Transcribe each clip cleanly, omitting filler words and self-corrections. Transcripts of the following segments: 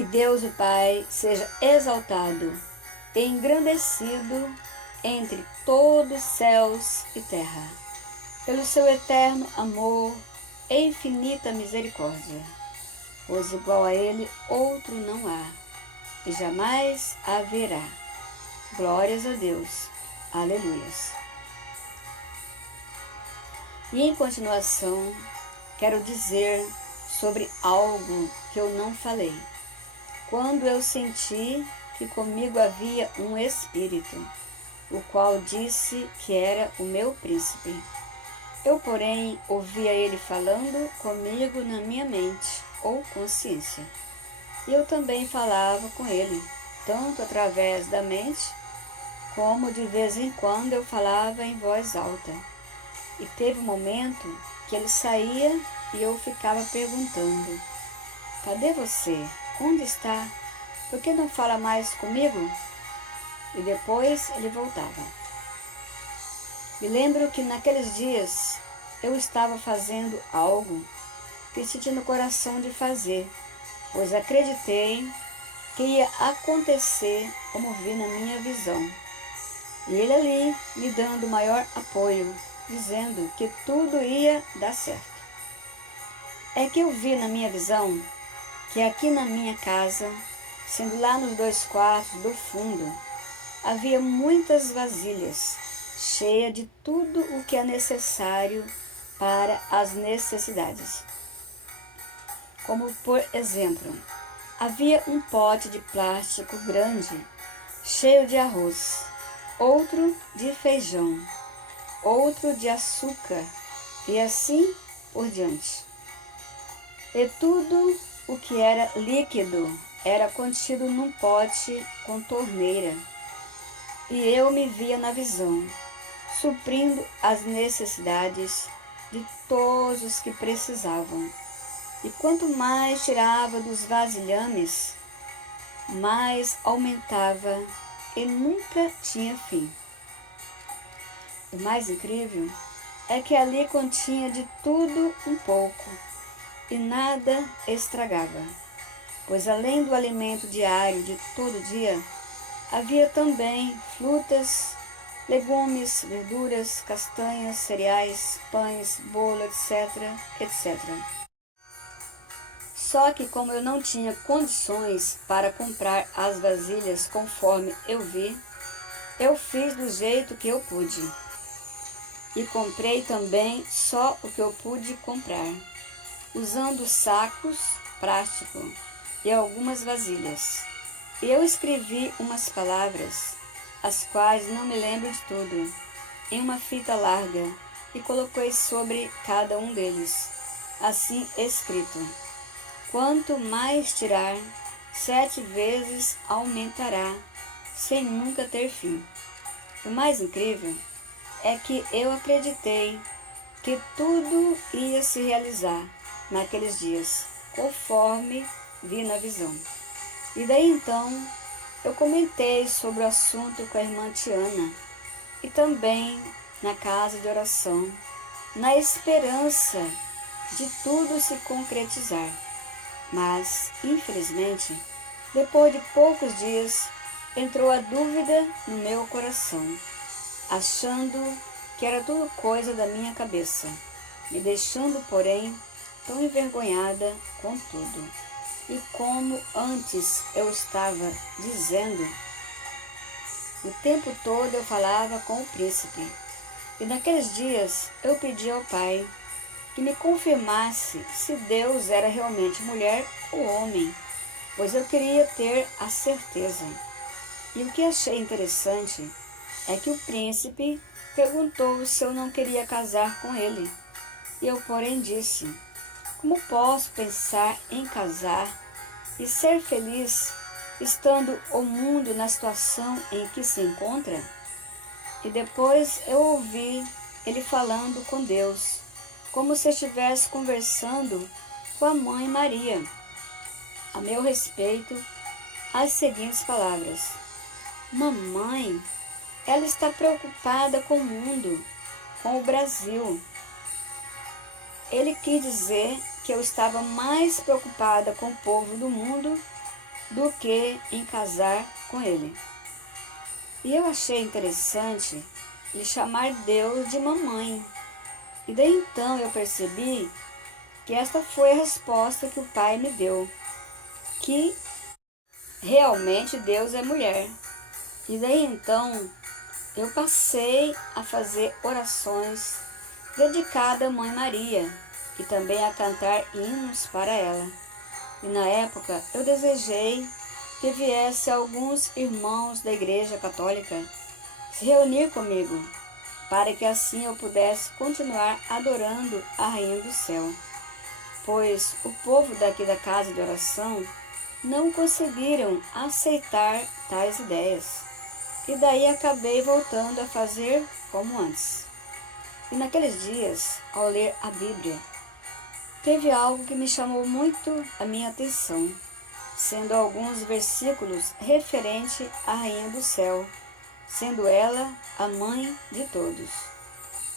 Que Deus o Pai seja exaltado e engrandecido entre todos céus e terra, pelo seu eterno amor e infinita misericórdia, pois igual a ele outro não há, e jamais haverá. Glórias a Deus. Aleluias. E em continuação, quero dizer sobre algo que eu não falei. Quando eu senti que comigo havia um espírito, o qual disse que era o meu príncipe. Eu, porém, ouvia ele falando comigo na minha mente ou consciência. E eu também falava com ele, tanto através da mente, como de vez em quando eu falava em voz alta. E teve um momento que ele saía e eu ficava perguntando: cadê você? Onde está? Por que não fala mais comigo? E depois ele voltava. Me lembro que naqueles dias eu estava fazendo algo que senti no coração de fazer, pois acreditei que ia acontecer como vi na minha visão. E ele ali me dando maior apoio, dizendo que tudo ia dar certo. É que eu vi na minha visão que aqui na minha casa, sendo lá nos 2 quartos do fundo, havia muitas vasilhas, cheias de tudo o que é necessário para as necessidades. Como por exemplo, havia um pote de plástico grande, cheio de arroz, outro de feijão, outro de açúcar e assim por diante. E tudo o que era líquido era contido num pote com torneira. E eu me via na visão, suprindo as necessidades de todos os que precisavam. E quanto mais tirava dos vasilhames, mais aumentava e nunca tinha fim. O mais incrível é que ali continha de tudo um pouco e nada estragava, pois além do alimento diário de todo dia, havia também frutas, legumes, verduras, castanhas, cereais, pães, bolo, etc, etc. Só que como eu não tinha condições para comprar as vasilhas conforme eu vi, eu fiz do jeito que eu pude. E comprei também só o que eu pude comprar, usando sacos plástico e algumas vasilhas. E eu escrevi umas palavras, as quais não me lembro de tudo, em uma fita larga e coloquei sobre cada um deles, assim escrito: quanto mais tirar, 7 vezes aumentará, sem nunca ter fim. O mais incrível é que eu acreditei que tudo ia se realizar naqueles dias, conforme vi na visão. E daí então, eu comentei sobre o assunto com a irmã Tiana e também na casa de oração, na esperança de tudo se concretizar. Mas, infelizmente, depois de poucos dias, entrou a dúvida no meu coração, achando que era tudo coisa da minha cabeça, me deixando, porém, tão envergonhada com tudo. E como antes eu estava dizendo, o tempo todo eu falava com o príncipe. E naqueles dias eu pedi ao Pai que me confirmasse se Deus era realmente mulher ou homem, pois eu queria ter a certeza. E o que achei interessante é que o príncipe perguntou se eu não queria casar com ele. E eu, porém, disse: como posso pensar em casar e ser feliz estando o mundo na situação em que se encontra? E depois eu ouvi ele falando com Deus, como se estivesse conversando com a mãe Maria, a meu respeito, as seguintes palavras: mamãe, ela está preocupada com o mundo, com o Brasil. Ele quis dizer que eu estava mais preocupada com o povo do mundo do que em casar com ele. E eu achei interessante lhe chamar Deus de mamãe. E daí então eu percebi que esta foi a resposta que o pai me deu, que realmente Deus é mulher. E daí então eu passei a fazer orações dedicadas à Mãe Maria e também a cantar hinos para ela. E na época eu desejei que viesse alguns irmãos da Igreja Católica se reunir comigo, para que assim eu pudesse continuar adorando a Rainha do Céu, pois o povo daqui da casa de oração não conseguiram aceitar tais ideias. E daí acabei voltando a fazer como antes. E naqueles dias, ao ler a Bíblia, teve algo que me chamou muito a minha atenção, sendo alguns versículos referentes à Rainha do Céu, sendo ela a mãe de todos.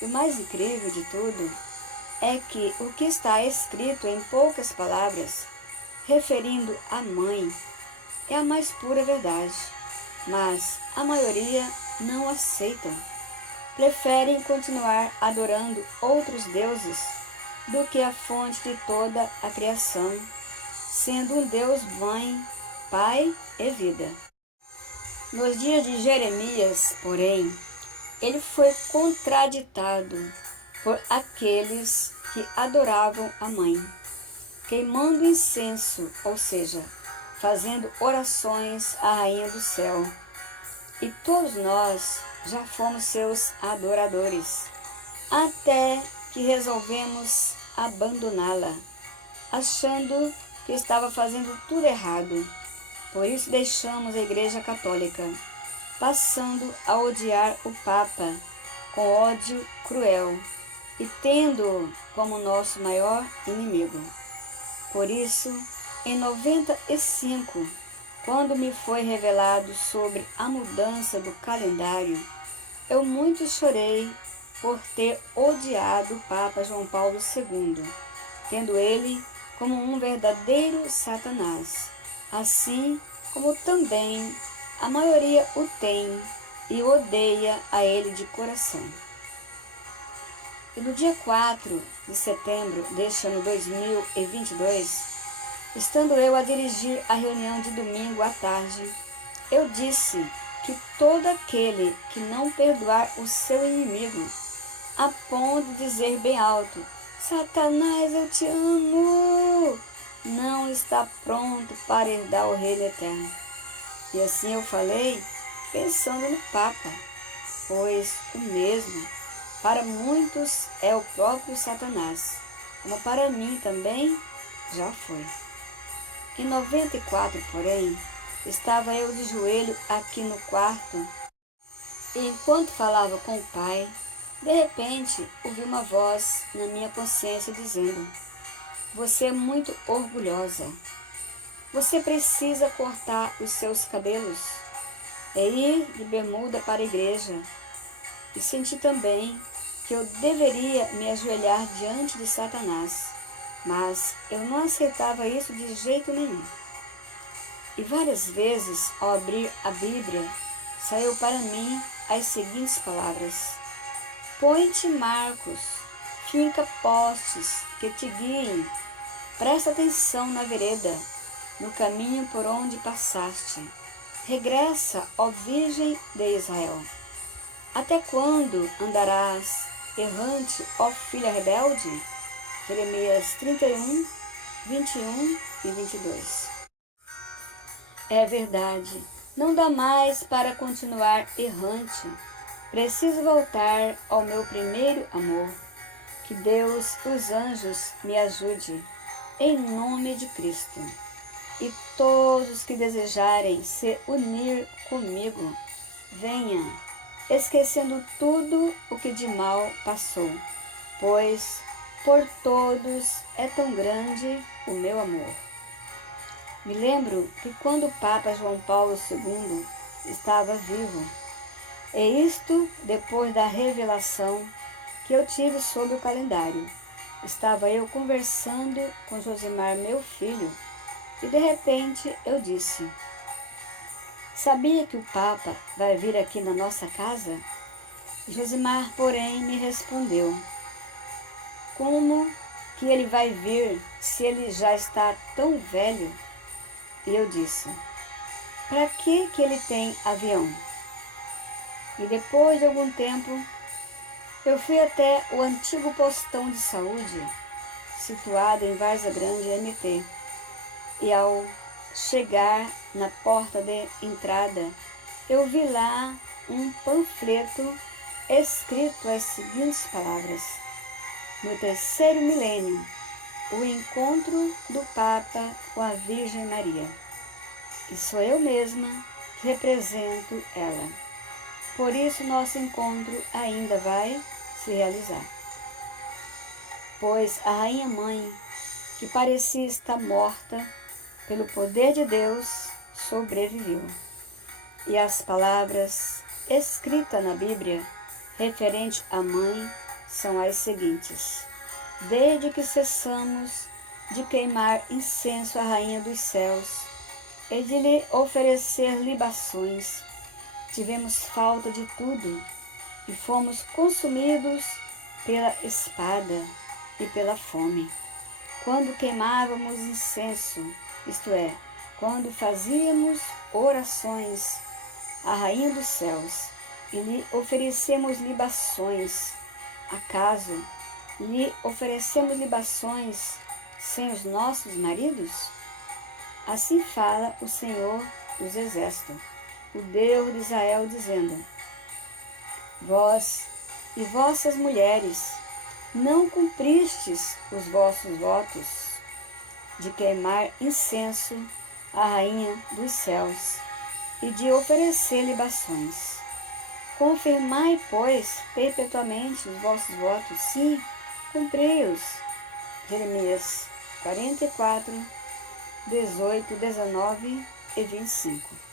E o mais incrível de tudo é que o que está escrito em poucas palavras, referindo à mãe, é a mais pura verdade, mas a maioria não aceitam. Preferem continuar adorando outros deuses do que a fonte de toda a criação, sendo um Deus mãe, pai e vida. Nos dias de Jeremias, porém, ele foi contraditado por aqueles que adoravam a mãe, queimando incenso, ou seja, fazendo orações à Rainha do Céu. E todos nós já fomos seus adoradores, até que resolvemos abandoná-la, achando que estava fazendo tudo errado. Por isso deixamos a Igreja Católica, passando a odiar o Papa com ódio cruel e tendo-o como nosso maior inimigo. Por isso, em 95, quando me foi revelado sobre a mudança do calendário, eu muito chorei por ter odiado o Papa João Paulo II, tendo ele como um verdadeiro Satanás, assim como também a maioria o tem e odeia a ele de coração. E no dia 4 de setembro deste ano 2022, estando eu a dirigir a reunião de domingo à tarde, eu disse que todo aquele que não perdoar o seu inimigo, a ponto de dizer bem alto, Satanás, eu te amo, não está pronto para herdar o reino eterno. E assim eu falei, pensando no Papa, pois o mesmo, para muitos, é o próprio Satanás, como para mim também já foi. Em 94, porém, estava eu de joelho aqui no quarto, e enquanto falava com o Pai, de repente ouvi uma voz na minha consciência dizendo, você é muito orgulhosa, você precisa cortar os seus cabelos e ir de bermuda para a igreja. E senti também que eu deveria me ajoelhar diante de Satanás, mas eu não aceitava isso de jeito nenhum. E várias vezes, ao abrir a Bíblia, saiu para mim as seguintes palavras, põe-te marcos, finca postes que te guiem, presta atenção na vereda, no caminho por onde passaste. Regressa, ó Virgem de Israel. Até quando andarás errante, ó filha rebelde? Jeremias 31, 21 e 22. É verdade, não dá mais para continuar errante. Preciso voltar ao meu primeiro amor. Que Deus, os anjos, me ajude, em nome de Cristo. E todos que desejarem se unir comigo, venham, esquecendo tudo o que de mal passou, pois por todos é tão grande o meu amor. Me lembro que quando o Papa João Paulo II estava vivo, e isto depois da revelação que eu tive sobre o calendário, estava eu conversando com Josimar, meu filho, E de repente eu disse: sabia que o Papa vai vir aqui na nossa casa? Josimar, porém, me respondeu: como que ele vai vir se ele já está tão velho? E eu disse: para que ele tem avião? E depois de algum tempo, eu fui até o antigo postão de saúde, situado em Várzea Grande, MT. E ao chegar na porta de entrada, eu vi lá um panfleto escrito as seguintes palavras: no terceiro milênio, o encontro do Papa com a Virgem Maria. E sou eu mesma que represento ela. Por isso nosso encontro ainda vai se realizar. Pois a Rainha Mãe, que parecia estar morta, pelo poder de Deus, sobreviveu. E as palavras escritas na Bíblia, referente à Mãe, são as seguintes: desde que cessamos de queimar incenso à Rainha dos Céus e de lhe oferecer libações, tivemos falta de tudo e fomos consumidos pela espada e pela fome. Quando queimávamos incenso, isto é, quando fazíamos orações à Rainha dos Céus e lhe oferecemos libações, acaso lhe oferecemos libações sem os nossos maridos? Assim fala o Senhor dos Exércitos, o Deus de Israel, dizendo: vós e vossas mulheres não cumpristes os vossos votos de queimar incenso à Rainha dos Céus e de oferecer libações. Confirmai, pois, perpetuamente os vossos votos, sim, cumpri-os. Jeremias 44, 18, 19 e 25.